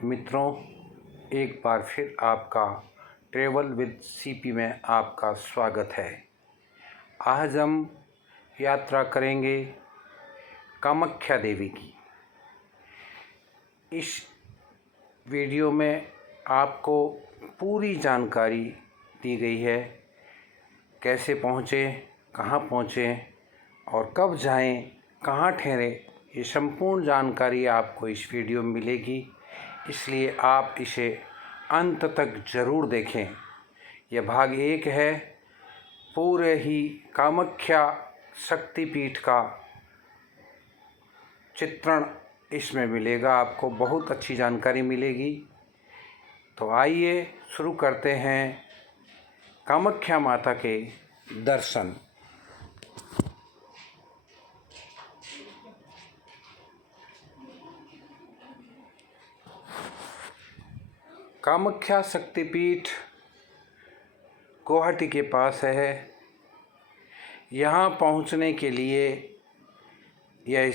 मित्रों, एक बार फिर आपका ट्रैवल विद सीपी में आपका स्वागत है। आज हम यात्रा करेंगे कामाख्या देवी की। इस वीडियो में आपको पूरी जानकारी दी गई है, कैसे पहुँचें, कहाँ पहुँचें और कब जाएं, कहाँ ठहरें। ये संपूर्ण जानकारी आपको इस वीडियो में मिलेगी, इसलिए आप इसे अंत तक ज़रूर देखें। यह भाग 1 है। पूरे ही कामाख्या शक्तिपीठ का चित्रण इसमें मिलेगा, आपको बहुत अच्छी जानकारी मिलेगी। तो आइए शुरू करते हैं कामाख्या माता के दर्शन। कामाख्या शक्तिपीठ गुवाहाटी के पास है। यहाँ पहुँचने के लिए यह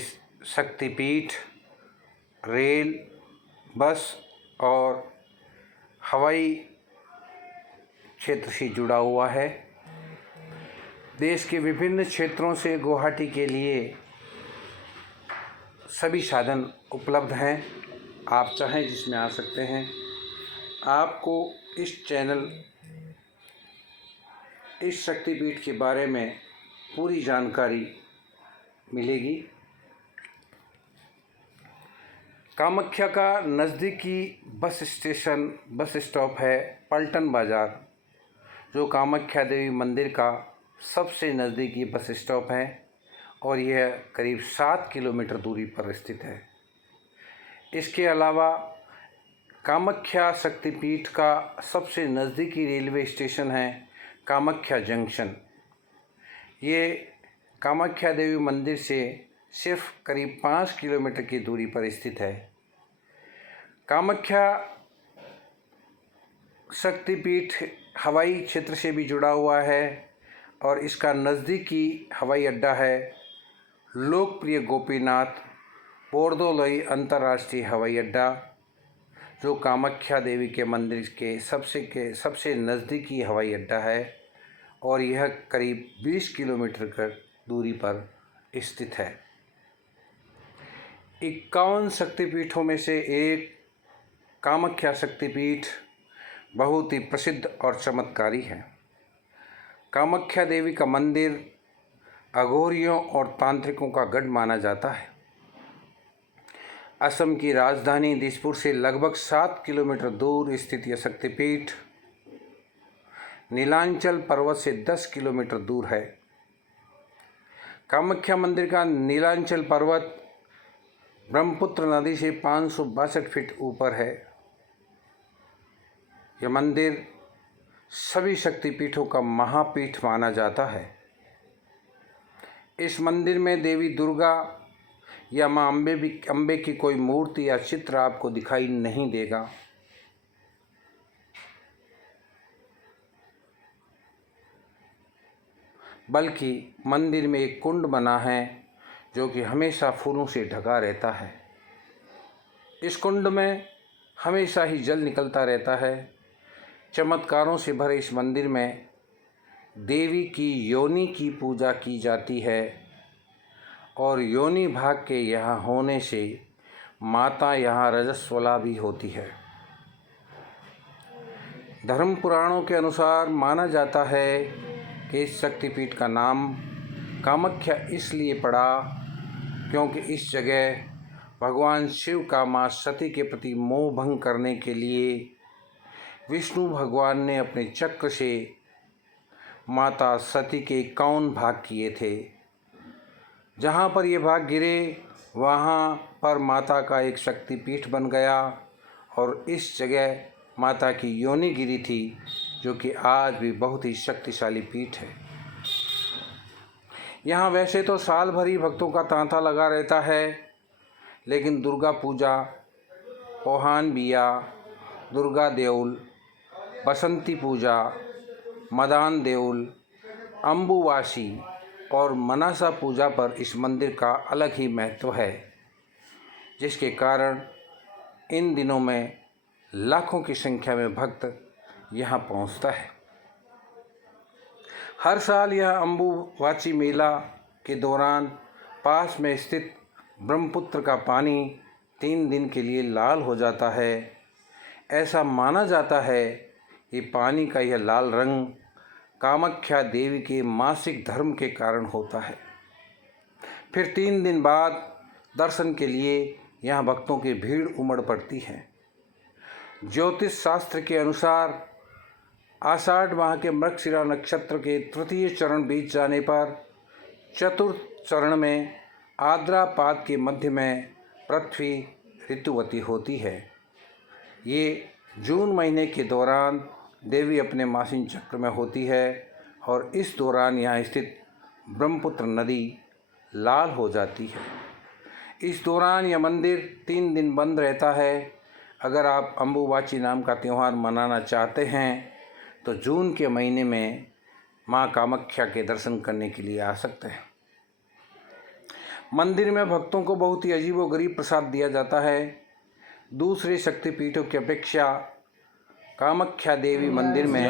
शक्तिपीठ रेल, बस और हवाई क्षेत्र से जुड़ा हुआ है। देश के विभिन्न क्षेत्रों से गुवाहाटी के लिए सभी साधन उपलब्ध हैं। आप चाहें जिसमें आ सकते हैं। आपको इस चैनल, इस शक्तिपीठ के बारे में पूरी जानकारी मिलेगी। कामाख्या का नज़दीकी बस स्टेशन, बस स्टॉप है पलटन बाज़ार, जो कामाख्या देवी मंदिर का सबसे नज़दीकी बस स्टॉप है और यह करीब 7 किलोमीटर दूरी पर स्थित है। इसके अलावा कामाख्या शक्तिपीठ का सबसे नज़दीकी रेलवे स्टेशन है कामाख्या जंक्शन। ये कामाख्या देवी मंदिर से सिर्फ करीब 5 किलोमीटर की दूरी पर स्थित है। कामाख्या शक्तिपीठ हवाई क्षेत्र से भी जुड़ा हुआ है और इसका नज़दीकी हवाई अड्डा है लोकप्रिय गोपीनाथ बोरदोलोई अंतर्राष्ट्रीय हवाई अड्डा, जो कामाख्या देवी के मंदिर के सबसे नज़दीकी हवाई अड्डा है और यह करीब 20 किलोमीटर की दूरी पर स्थित है। 51 शक्तिपीठों में से एक कामाख्या शक्तिपीठ बहुत ही प्रसिद्ध और चमत्कारी है। कामाख्या देवी का मंदिर अघोरियों और तांत्रिकों का गढ़ माना जाता है। असम की राजधानी दिसपुर से लगभग 7 किलोमीटर दूर स्थित यह शक्तिपीठ नीलांचल पर्वत से 10 किलोमीटर दूर है। कामाख्या मंदिर का नीलांचल पर्वत ब्रह्मपुत्र नदी से 562 फीट ऊपर है। यह मंदिर सभी शक्तिपीठों का महापीठ माना जाता है। इस मंदिर में देवी दुर्गा या माँ अम्बे की कोई मूर्ति या चित्र आपको दिखाई नहीं देगा। बल्कि मंदिर में एक कुंड बना है जो कि हमेशा फूलों से ढका रहता है। इस कुंड में हमेशा ही जल निकलता रहता है। चमत्कारों से भरे इस मंदिर में देवी की योनि की पूजा की जाती है और योनि भाग के यहाँ होने से माता यहाँ रजस्वला भी होती है। धर्म पुराणों के अनुसार माना जाता है कि इस शक्तिपीठ का नाम कामाख्या इसलिए पड़ा क्योंकि इस जगह भगवान शिव का माँ सती के प्रति मोह भंग करने के लिए विष्णु भगवान ने अपने चक्र से माता सती के 51 भाग किए थे। जहाँ पर ये भाग गिरे वहाँ पर माता का एक शक्तिपीठ बन गया और इस जगह माता की योनि गिरी थी, जो कि आज भी बहुत ही शक्तिशाली पीठ है। यहाँ वैसे तो साल भर ही भक्तों का तांता लगा रहता है, लेकिन दुर्गा पूजा, पोहान बिया, दुर्गा देउल, बसंती पूजा, मदान देउल, अम्बुवासी और मनासा पूजा पर इस मंदिर का अलग ही महत्व है, जिसके कारण इन दिनों में लाखों की संख्या में भक्त यहाँ पहुँचता है। हर साल यह अम्बुवाची मेला के दौरान पास में स्थित ब्रह्मपुत्र का पानी 3 दिन के लिए लाल हो जाता है। ऐसा माना जाता है कि पानी का यह लाल रंग कामाख्या देवी के मासिक धर्म के कारण होता है। फिर 3 दिन बाद दर्शन के लिए यहाँ भक्तों की भीड़ उमड़ पड़ती है। ज्योतिष शास्त्र के अनुसार आषाढ़ माह के मृगशिरा नक्षत्र के तृतीय चरण बीत जाने पर चतुर्थ चरण में आद्रापाद के मध्य में पृथ्वी ऋतुवती होती है। ये जून महीने के दौरान देवी अपने मासिक चक्र में होती है और इस दौरान यहाँ स्थित ब्रह्मपुत्र नदी लाल हो जाती है। इस दौरान यह मंदिर 3 दिन बंद रहता है। अगर आप अम्बुवाची नाम का त्यौहार मनाना चाहते हैं तो जून के महीने में माँ कामाख्या के दर्शन करने के लिए आ सकते हैं। मंदिर में भक्तों को बहुत ही अजीबोगरीब प्रसाद दिया जाता है। दूसरे शक्तिपीठों की अपेक्षा कामाख्या देवी मंदिर में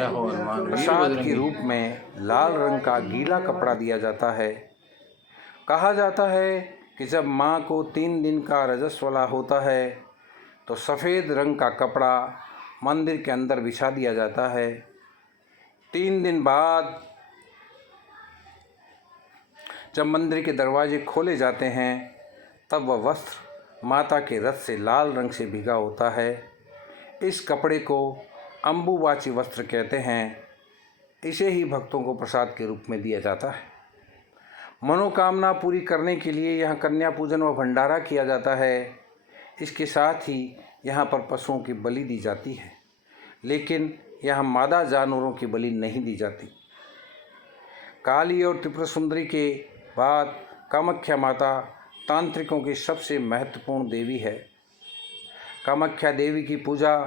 प्रसाद के रूप में लाल रंग का गीला कपड़ा दिया जाता है। कहा जाता है कि जब माँ को 3 दिन का रजस्वला होता है तो सफ़ेद रंग का कपड़ा मंदिर के अंदर बिछा दिया जाता है। 3 दिन बाद जब मंदिर के दरवाजे खोले जाते हैं तब वह वस्त्र माता के रथ से लाल रंग से भीगा होता है। इस कपड़े को अम्बुवाची वस्त्र कहते हैं। इसे ही भक्तों को प्रसाद के रूप में दिया जाता है। मनोकामना पूरी करने के लिए यहाँ कन्या पूजन व भंडारा किया जाता है। इसके साथ ही यहाँ पर पशुओं की बलि दी जाती है, लेकिन यहाँ मादा जानवरों की बलि नहीं दी जाती। काली और त्रिपुरा सुंदरी के बाद कामाख्या माता तांत्रिकों की सबसे महत्वपूर्ण देवी है। कामाख्या देवी की पूजा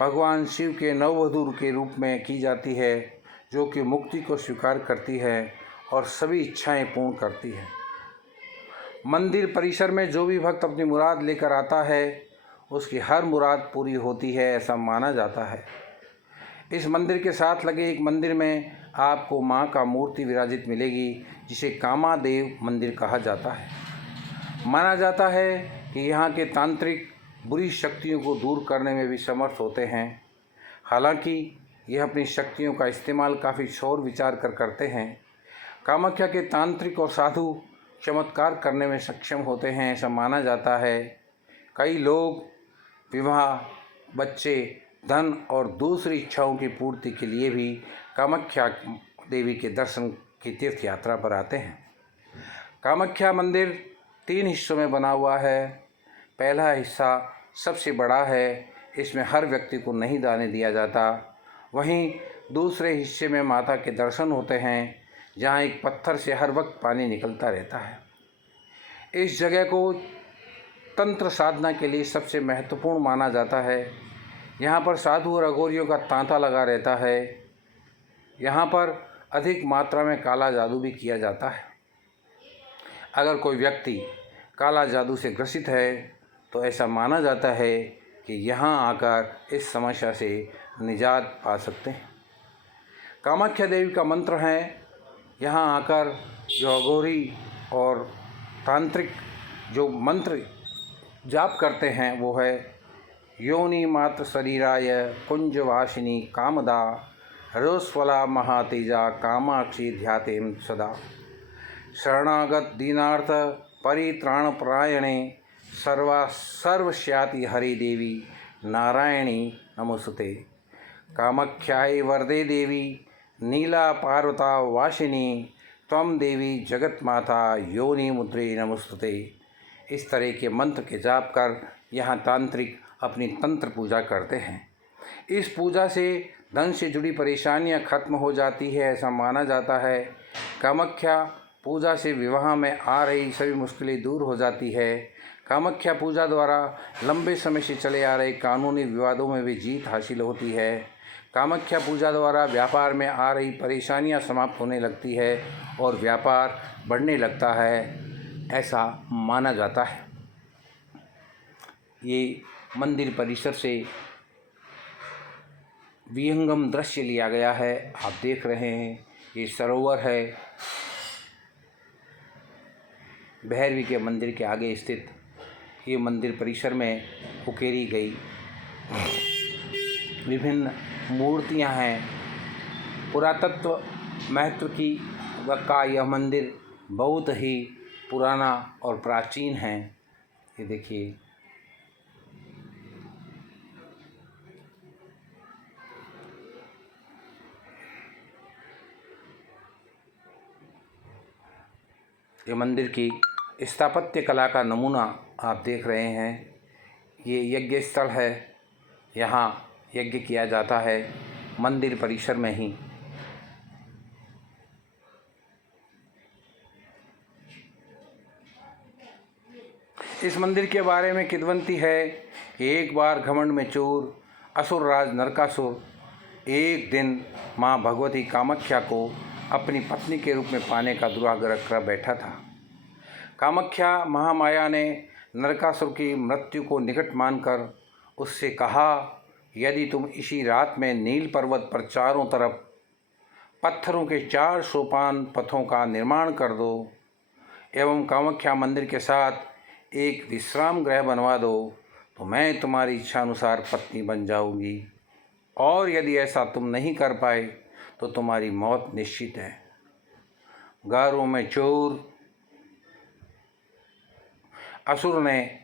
भगवान शिव के नववधू के रूप में की जाती है, जो कि मुक्ति को स्वीकार करती है और सभी इच्छाएं पूर्ण करती है। मंदिर परिसर में जो भी भक्त अपनी मुराद लेकर आता है उसकी हर मुराद पूरी होती है, ऐसा माना जाता है। इस मंदिर के साथ लगे एक मंदिर में आपको माँ का मूर्ति विराजित मिलेगी, जिसे कामादेव मंदिर कहा जाता है। माना जाता है कि यहाँ के तांत्रिक बुरी शक्तियों को दूर करने में भी समर्थ होते हैं। हालांकि यह अपनी शक्तियों का इस्तेमाल काफ़ी सोच विचार कर करते हैं। कामाख्या के तांत्रिक और साधु चमत्कार करने में सक्षम होते हैं, ऐसा माना जाता है। कई लोग विवाह, बच्चे, धन और दूसरी इच्छाओं की पूर्ति के लिए भी कामाख्या देवी के दर्शन की तीर्थ यात्रा पर आते हैं। कामाख्या मंदिर 3 हिस्सों में बना हुआ है। पहला हिस्सा सबसे बड़ा है, इसमें हर व्यक्ति को नहीं जाने दिया जाता। वहीं दूसरे हिस्से में माता के दर्शन होते हैं, जहाँ एक पत्थर से हर वक्त पानी निकलता रहता है। इस जगह को तंत्र साधना के लिए सबसे महत्वपूर्ण माना जाता है। यहाँ पर साधु और अघोरियों का तांता लगा रहता है। यहाँ पर अधिक मात्रा में काला जादू भी किया जाता है। अगर कोई व्यक्ति काला जादू से ग्रसित है तो ऐसा माना जाता है कि यहाँ आकर इस समस्या से निजात पा सकते हैं। कामाख्या देवी का मंत्र है, यहाँ आकर जो अघोरी और तांत्रिक जो मंत्र जाप करते हैं वो है योनि मात्र शरीराय कुंजवासिनी कामदा रोस्वला महातेजा कामाक्षी ध्यातेम सदा शरणागत दीनार्थ परित्राणपरायणे सर्वस्याति हरि देवी नारायणी नमोस्तुते। कामाख्याय वरदे देवी नीला पार्वता वासिनी त्वं देवी जगत माता योनि मुद्रे नमोस्तुते। इस तरह के मंत्र के जाप कर यहाँ तांत्रिक अपनी तंत्र पूजा करते हैं। इस पूजा से धन से जुड़ी परेशानियाँ खत्म हो जाती है, ऐसा माना जाता है। कामाख्या पूजा से विवाह में आ रही सभी मुश्किलें दूर हो जाती है। कामाख्या पूजा द्वारा लंबे समय से चले आ रहे कानूनी विवादों में भी जीत हासिल होती है। कामाख्या पूजा द्वारा व्यापार में आ रही परेशानियां समाप्त होने लगती है और व्यापार बढ़ने लगता है, ऐसा माना जाता है। ये मंदिर परिसर से विहंगम दृश्य लिया गया है। आप देख रहे हैं ये सरोवर है भैरवी के मंदिर के आगे स्थित। ये मंदिर परिसर में उकेरी गई विभिन्न मूर्तियां हैं। पुरातत्व महत्व की का यह मंदिर बहुत ही पुराना और प्राचीन है। ये देखिए ये मंदिर की स्थापत्य कला का नमूना आप देख रहे हैं। ये यज्ञ स्थल है, यहाँ यज्ञ किया जाता है मंदिर परिसर में ही। इस मंदिर के बारे में किंवदंती है कि एक बार घमंड में चूर असुर राज नरकासुर एक दिन माँ भगवती कामाख्या को अपनी पत्नी के रूप में पाने का दुराग्रह कर बैठा था। कामाख्या महामाया ने नरकासुर की मृत्यु को निकट मानकर उससे कहा, यदि तुम इसी रात में नील पर्वत पर चारों तरफ पत्थरों के 4 सोपान पथों का निर्माण कर दो एवं कामाख्या मंदिर के साथ एक विश्राम गृह बनवा दो तो मैं तुम्हारी इच्छा अनुसार पत्नी बन जाऊंगी, और यदि ऐसा तुम नहीं कर पाए तो तुम्हारी मौत निश्चित है। गारों में चोर असुर ने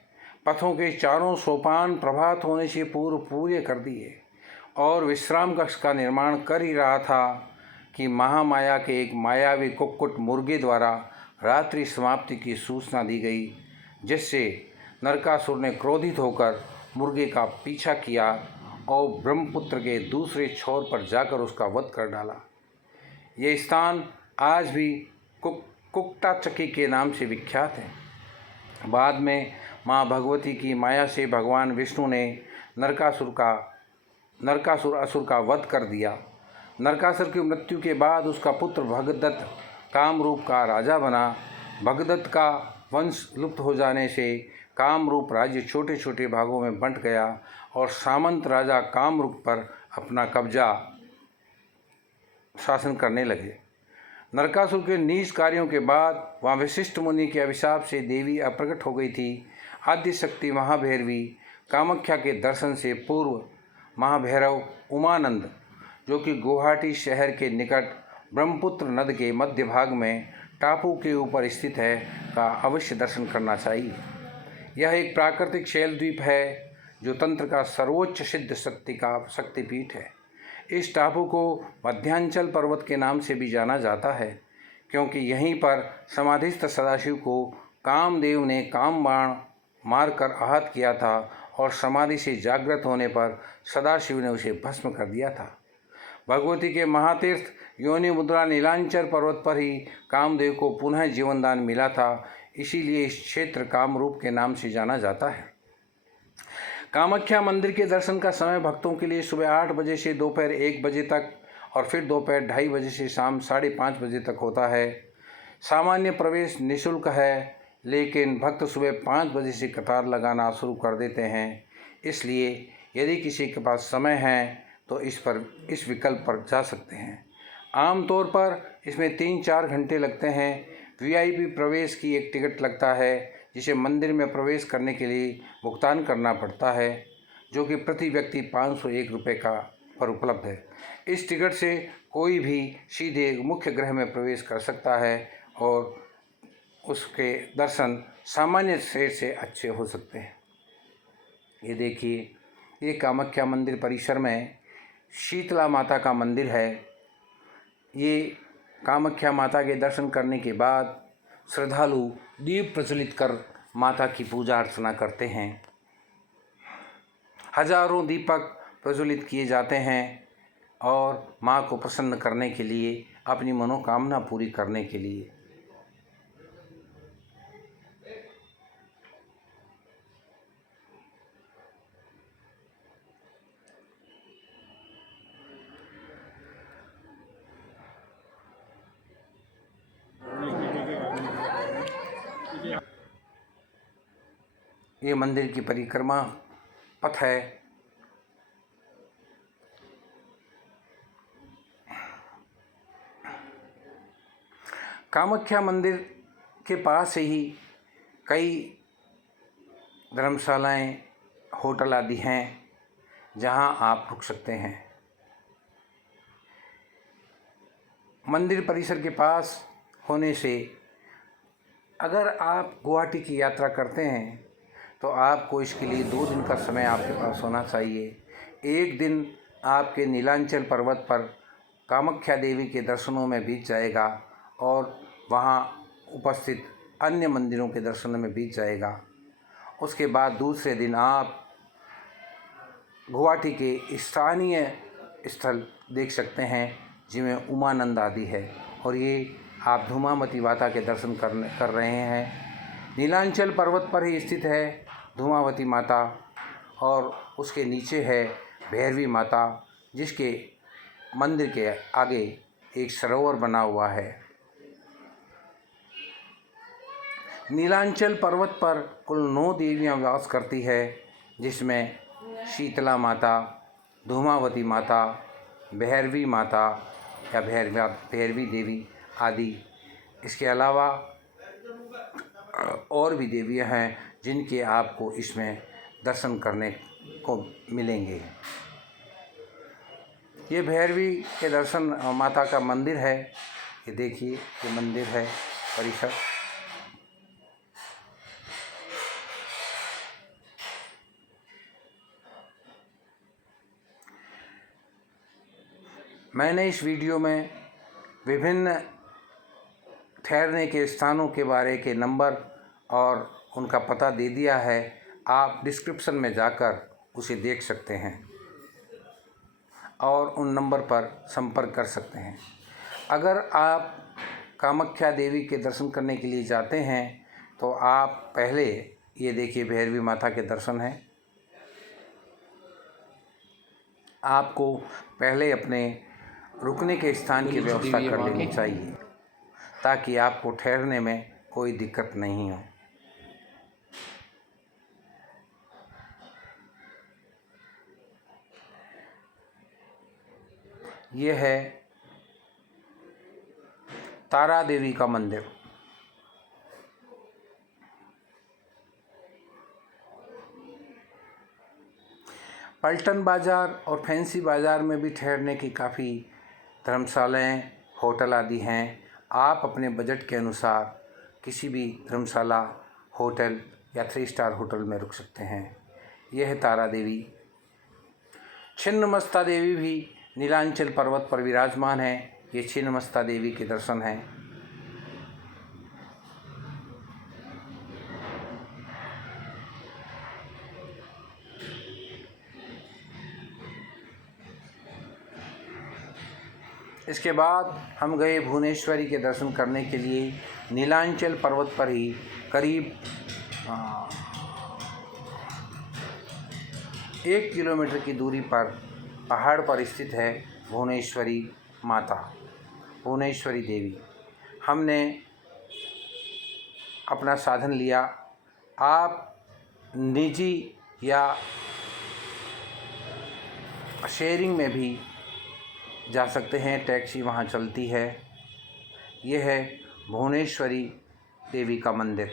पथों के 4 सोपान प्रभात होने से पूर्व पूरे कर दिए और विश्राम कक्ष का निर्माण कर ही रहा था कि महामाया के एक मायावी कुक्कुट मुर्गे द्वारा रात्रि समाप्ति की सूचना दी गई, जिससे नरकासुर ने क्रोधित होकर मुर्गे का पीछा किया और ब्रह्मपुत्र के दूसरे छोर पर जाकर उसका वध कर डाला। ये स्थान आज भी कुक्टाचकी के नाम से विख्यात है। बाद में माँ भगवती की माया से भगवान विष्णु ने नरकासुर असुर का वध कर दिया। नरकासुर की मृत्यु के बाद उसका पुत्र भगदत्त कामरूप का राजा बना। भगदत्त का वंश लुप्त हो जाने से कामरूप राज्य छोटे छोटे भागों में बंट गया और सामंत राजा कामरूप पर अपना कब्जा शासन करने लगे। नरकासुर के नीच कार्यों के बाद वहाँ वशिष्ठ मुनि के अभिशाप से देवी अप्रकट हो गई थी। आद्य शक्ति महाभैरवी कामाख्या के दर्शन से पूर्व महाभैरव उमानंद, जो कि गुवाहाटी शहर के निकट ब्रह्मपुत्र नद के मध्य भाग में टापू के ऊपर स्थित है, का अवश्य दर्शन करना चाहिए। यह एक प्राकृतिक शैल द्वीप है जो तंत्र का सर्वोच्च सिद्ध शक्तिपीठ है। इस टापू को मध्यांचल पर्वत के नाम से भी जाना जाता है, क्योंकि यहीं पर समाधिस्थ सदाशिव को कामदेव ने काम बाण मारकर आहत किया था और समाधि से जागृत होने पर सदाशिव ने उसे भस्म कर दिया था। भगवती के महातीर्थ योनि मुद्रा नीलांचल पर्वत पर ही कामदेव को पुनः जीवनदान मिला था, इसीलिए इस क्षेत्र कामरूप के नाम से जाना जाता है। कामाख्या मंदिर के दर्शन का समय भक्तों के लिए सुबह 8 बजे से दोपहर 1 बजे तक और फिर दोपहर 2:30 बजे से शाम 5:30 बजे तक होता है। सामान्य प्रवेश निःशुल्क है, लेकिन भक्त सुबह 5 बजे से कतार लगाना शुरू कर देते हैं। इसलिए यदि किसी के पास समय है तो इस विकल्प पर जा सकते हैं। आमतौर पर इसमें 3-4 घंटे लगते हैं। वीआईपी प्रवेश की एक टिकट लगता है, जिसे मंदिर में प्रवेश करने के लिए भुगतान करना पड़ता है, जो कि प्रति व्यक्ति 501 रुपये पर उपलब्ध है। इस टिकट से कोई भी सीधे मुख्य गृह में प्रवेश कर सकता है और उसके दर्शन सामान्य शहर से अच्छे हो सकते हैं। ये देखिए, ये कामाख्या मंदिर परिसर में शीतला माता का मंदिर है। ये कामाख्या माता के दर्शन करने के बाद श्रद्धालु दीप प्रज्वलित कर माता की पूजा अर्चना करते हैं। हजारों दीपक प्रज्वलित किए जाते हैं और माँ को प्रसन्न करने के लिए, अपनी मनोकामना पूरी करने के लिए। ये मंदिर की परिक्रमा पथ है। कामाख्या मंदिर के पास ही कई धर्मशालाएं, होटल आदि हैं जहां आप रुक सकते हैं। मंदिर परिसर के पास होने से अगर आप गुवाहाटी की यात्रा करते हैं तो आपको इसके लिए 2 दिन का समय आपके पास होना चाहिए। एक दिन आपके नीलांचल पर्वत पर कामाख्या देवी के दर्शनों में बीत जाएगा और वहाँ उपस्थित अन्य मंदिरों के दर्शनों में बीत जाएगा। उसके बाद दूसरे दिन आप गुवाहाटी के स्थानीय स्थल देख सकते हैं जिनमें उमानंद आदि है, और ये आप धूमावती माता के दर्शन कर रहे हैं। नीलांचल पर्वत पर ही स्थित है धूमावती माता, और उसके नीचे है भैरवी माता, जिसके मंदिर के आगे एक सरोवर बना हुआ है। नीलांचल पर्वत पर कुल 9 देवियाँ वास करती है, जिसमें शीतला माता, धूमावती माता, भैरवी माता या भैरवी देवी आदि। इसके अलावा और भी देवियाँ हैं जिनके आपको इसमें दर्शन करने को मिलेंगे। ये भैरवी के दर्शन माता का मंदिर है। ये देखिए, ये मंदिर है परिसर। मैंने इस वीडियो में विभिन्न ठहरने के स्थानों के बारे के नंबर और उनका पता दे दिया है। आप डिस्क्रिप्शन में जाकर उसे देख सकते हैं और उन नंबर पर संपर्क कर सकते हैं। अगर आप कामाख्या देवी के दर्शन करने के लिए जाते हैं तो आप पहले ये देखिए भैरवी माता के दर्शन हैं। आपको पहले अपने रुकने के स्थान की व्यवस्था कर लेनी चाहिए ताकि आपको ठहरने में कोई दिक्कत नहीं हो। यह है तारा देवी का मंदिर। पलटन बाज़ार और फैंसी बाज़ार में भी ठहरने की काफ़ी धर्मशालाएं, होटल आदि हैं। आप अपने बजट के अनुसार किसी भी धर्मशाला, होटल या 3 स्टार होटल में रुक सकते हैं। यह है तारा देवी। छिन्नमस्ता देवी भी नीलांचल पर्वत पर विराजमान है। ये छिन्नमस्ता देवी के दर्शन हैं। इसके बाद हम गए भुवनेश्वरी के दर्शन करने के लिए। नीलांचल पर्वत पर ही करीब 1 किलोमीटर की दूरी पर पहाड़ पर स्थित है भुवनेश्वरी माता, भुवनेश्वरी देवी। हमने अपना साधन लिया। आप निजी या शेयरिंग में भी जा सकते हैं, टैक्सी वहाँ चलती है। यह है भुवनेश्वरी देवी का मंदिर।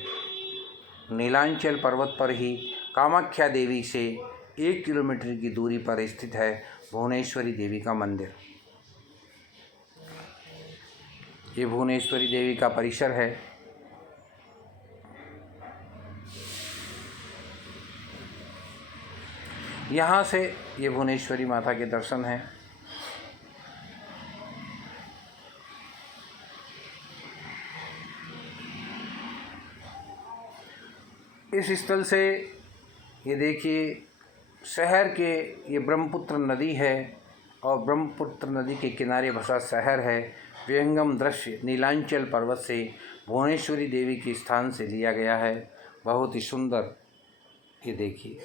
नीलांचल पर्वत पर ही कामाख्या देवी से 1 किलोमीटर की दूरी पर स्थित है भुवनेश्वरी देवी का मंदिर। ये भुवनेश्वरी देवी का परिसर है। यहाँ से ये भुवनेश्वरी माता के दर्शन हैं। इस स्थल से ये देखिए शहर के ये ब्रह्मपुत्र नदी है और ब्रह्मपुत्र नदी के किनारे बसा शहर है। विहंगम दृश्य नीलांचल पर्वत से भुवनेश्वरी देवी के स्थान से लिया गया है। बहुत ही सुंदर, ये देखिए।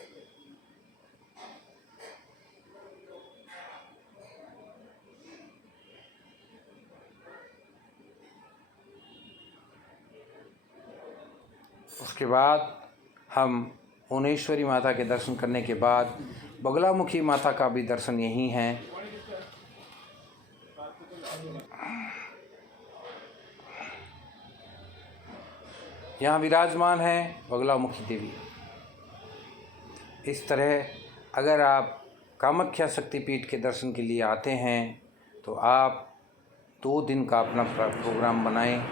उसके बाद हम भुवनेश्वरी माता के दर्शन करने के बाद बगलामुखी माता का भी दर्शन यहीं है। यहाँ विराजमान है बगलामुखी देवी। इस तरह अगर आप कामाख्या शक्तिपीठ के दर्शन के लिए आते हैं तो आप 2 दिन का अपना प्रोग्राम बनाएं।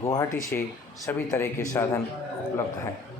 गुवाहाटी से सभी तरह के साधन उपलब्ध हैं।